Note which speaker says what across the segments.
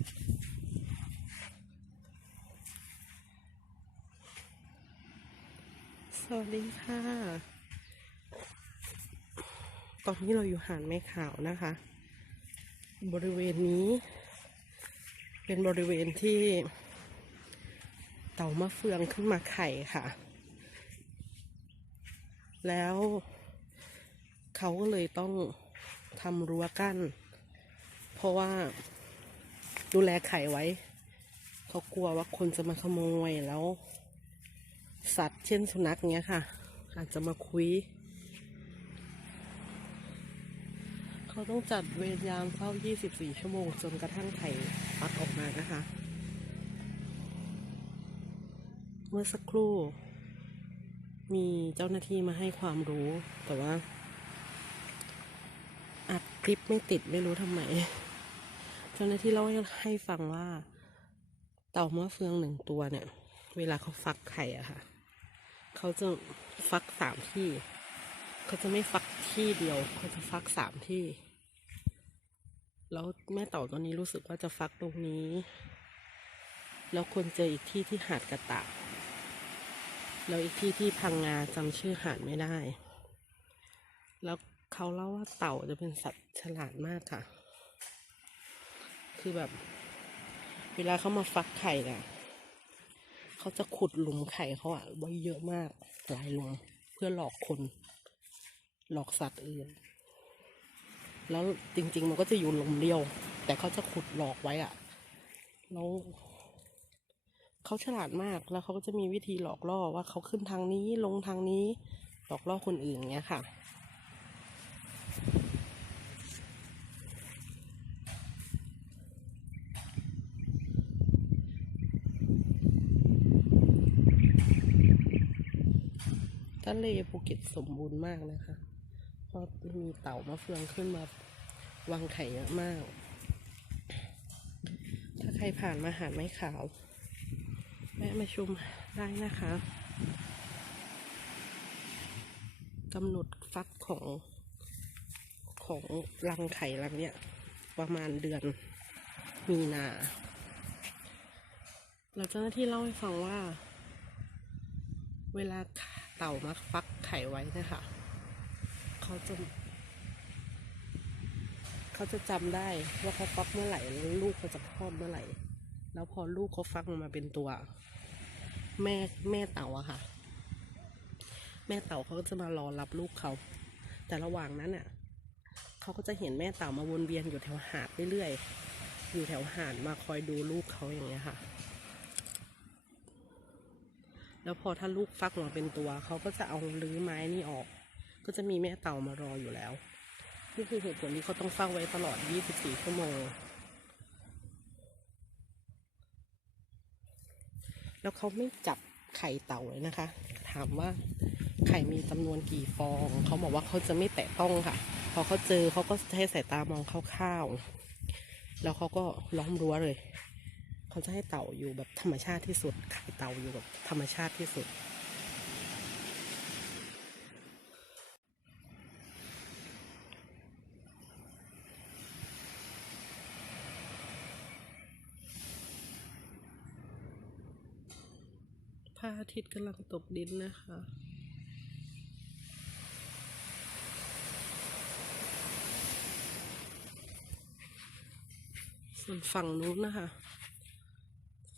Speaker 1: สวัสดีค่ะ ตอนนี้เราอยู่หาดแม่ขาวนะคะ บริเวณนี้ เป็นบริเวณที่เต่ามะเฟืองขึ้นมาไข่ค่ะ แล้วเขาก็เลยต้องทำรั้วกั้น เพราะว่า ดูแลไข่ไว้ เขากลัวว่าคนจะมาขโมยแล้ว สัตว์เช่นสุนัขเงี้ยค่ะ อาจจะมาคุย เขาต้องจัดเวรยามเฝ้า 24 ชั่วโมง จนกระทั่งไข่ฟักออกมานะคะ เมื่อสักครู่ มีเจ้าหน้าที่มาให้ความรู้แต่ว่าอัดคลิปไม่ติดไม่รู้ทำไม จ้าหน้าที่เล่าให้ฟังว่า เต่ามะเฟืองหนึ่งตัวเนี่ย เวลาเขาฟักไข่อะค่ะ เขาจะฟักสามที่ เขาจะไม่ฟักที่เดียว เขาจะฟักสามที่ แล้วแม่เต่าตัวนี้รู้สึกว่าจะฟักตรงนี้ แล้วคนเจออีกที่ที่หาดกระตะ แล้วอีกที่ที่พังงาจำชื่อหาดไม่ได้ แล้วเขาเล่าว่าเต่าจะเป็นสัตว์ฉลาดมากค่ะ คือแบบ เวลาเขามาฟักไข่เนี่ยเขาจะขุดหลุมไข่เขาอะไว้เยอะมากหลายหลุมเพื่อหลอกคน หลอกสัตว์อื่น แล้วจริง ๆ มันก็จะอยู่หลุมเดียว แต่เขาจะขุดหลอกไว้อะแล้วเขาฉลาดมากแล้วเขาก็จะมีวิธีหลอกล่อว่าเขาขึ้นทางนี้ลงทางนี้ หลอกล่อคนอื่นเงี้ยค่ะ เลภูเก็ตสมบูรณ์มากนะคะ เพราะมีเต่ามะเฟืองขึ้นมาวางไข่เยอะมาก ถ้าใครผ่านมาหาดไม้ขาว แวะมาชมได้นะคะกำหนดฟักของของรังไข่รังเนี้ยประมาณเดือนมีนาแล้วเจ้าหน้าที่เล่าให้ฟังว่า เวลา เต่ามาฟักไข่ไว้นะคะเขาจะเขาจะจำได้ว่าเขาฟักเมื่อไหร่แล้วลูกเขาจะคลอดเมื่อไหร่ แล้วพอลูกเขาฟักมาเป็นตัว แม่แม่เต่าอะค่ะ แม่เต่าเขาก็จะมารอรับลูกเขา แต่ระหว่างนั้นอะเขาก็จะเห็นแม่เต่ามาวนเวียนอยู่แถวหาดเรื่อยๆอยู่แถวหาดมาคอยดูลูกเขาอย่างเงี้ยค่ะ แล้วพอถ้าลูกฟักออกมาเป็นตัว เขาก็จะเอาลื้อไม้นี่ออก ก็จะมีแม่เต่ามารออยู่แล้ว นี่คือเหตุผลที่เขาต้องเฝ้าไว้ตลอด 24 ชั่วโมง แล้วเขาไม่จับไข่เต่าเลยนะคะ ถามว่าไข่มีจำนวนกี่ฟอง เขาบอกว่าเขาจะไม่แตะต้องค่ะ พอเขาเจอเขาก็ให้สายตามองคร่าวๆแล้วเขาก็ล้อมรั้วเลย เขาจะให้เต่าอยู่แบบธรรมชาติที่สุดไข่เต่าอยู่แบบธรรมชาติที่สุด พระอาทิตย์กำลังตกดินนะคะส่วนฝั่งนู้นนะคะ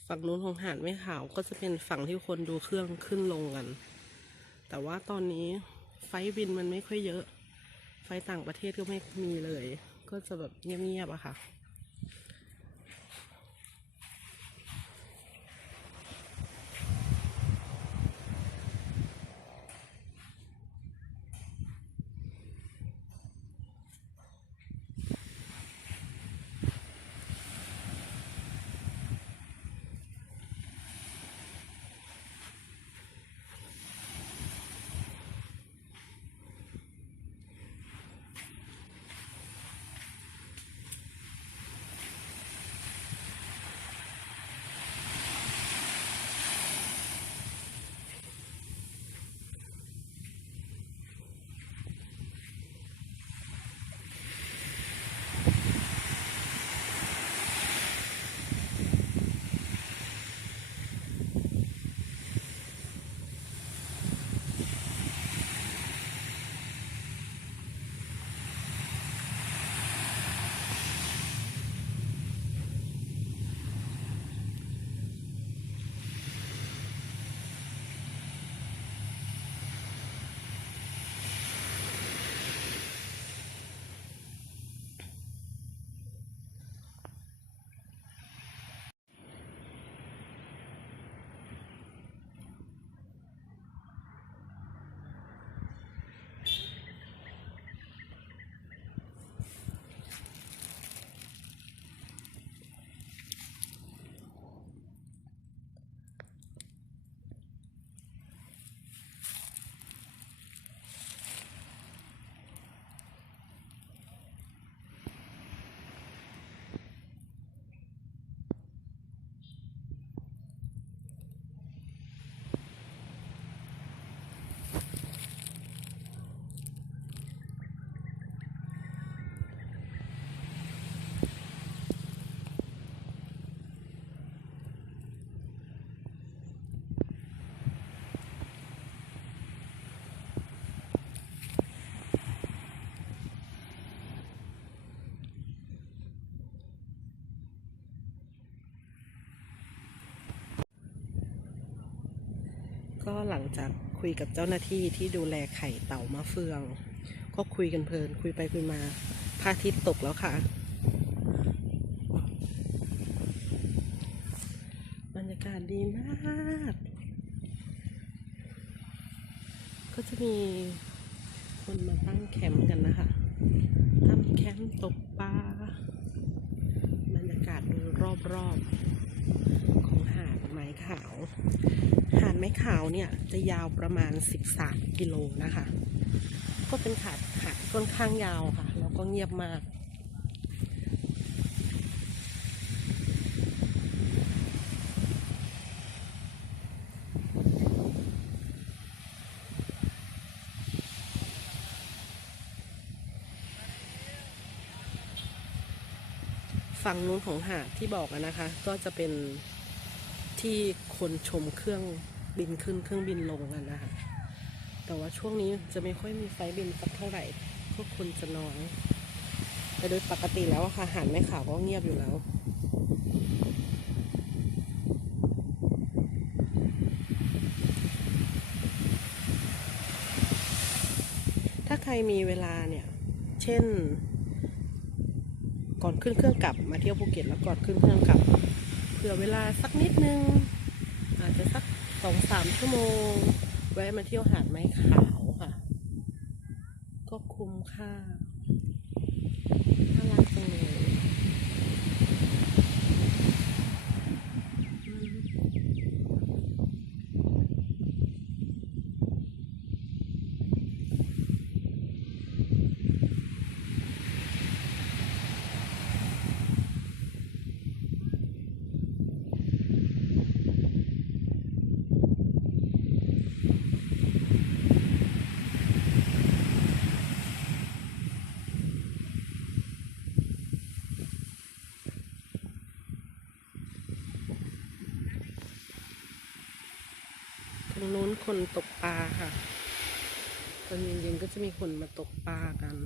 Speaker 1: ฝั่งนู้นของหาดไม่ขาวก็จะเป็นฝั่งที่คนดูเครื่องขึ้นลงกัน แต่ว่าตอนนี้ไฟบินมันไม่ค่อยเยอะ ไฟต่างประเทศก็ไม่มีเลย ก็จะแบบเงียบๆอะค่ะ ก็หลังจากคุยกับเจ้าหน้าที่ที่ดูแลไข่เต่ามะเฟือง ก็คุยกันเพลิน คุยไปคุยมาพระอาทิตย์ตกแล้วค่ะ บรรยากาศดีมาก ก็จะมีคนมาตั้งแคมป์กันนะคะตั้งแคมป์ตกปลาบรรยากาศดยรอบๆ ม้ขาว หาดไม้ขาวเนี่ยจะยาวประมาณ 13 กิโลนะคะ ก็เป็นหาดหาดค่อนข้างยาวค่ะ แล้วก็เงียบมากฝั่งนู้นของหาดที่บอกนะคะ ก็จะเป็น ที่คนชมเครื่องบินขึ้นเครื่องบินลงกันนะคะแต่ว่าช่วงนี้จะไม่ค่อยมีไฟบินสักเท่าไหร่เพราะคนจะน้อย แต่โดยปกติแล้วค่ะหาดแม่ข่าวก็เงียบอยู่แล้วถ้าใครมีเวลาเนี่ย เช่น ก่อนขึ้นเครื่องกลับมาเที่ยวภูเก็ตแล้วก่อนขึ้นเครื่องกลับ ผื่อเวลาสักนิดนึง อาจจะสักสองสามชั่วโมง แวะมาเที่ยวหาดไม้ขาวค่ะ ก็คุ้มค่าน่ารักจังเลยอืมทางนู้นคนตกปลาค่ะ ต อนเย็นๆก็จะมีคนมาตกปลากัน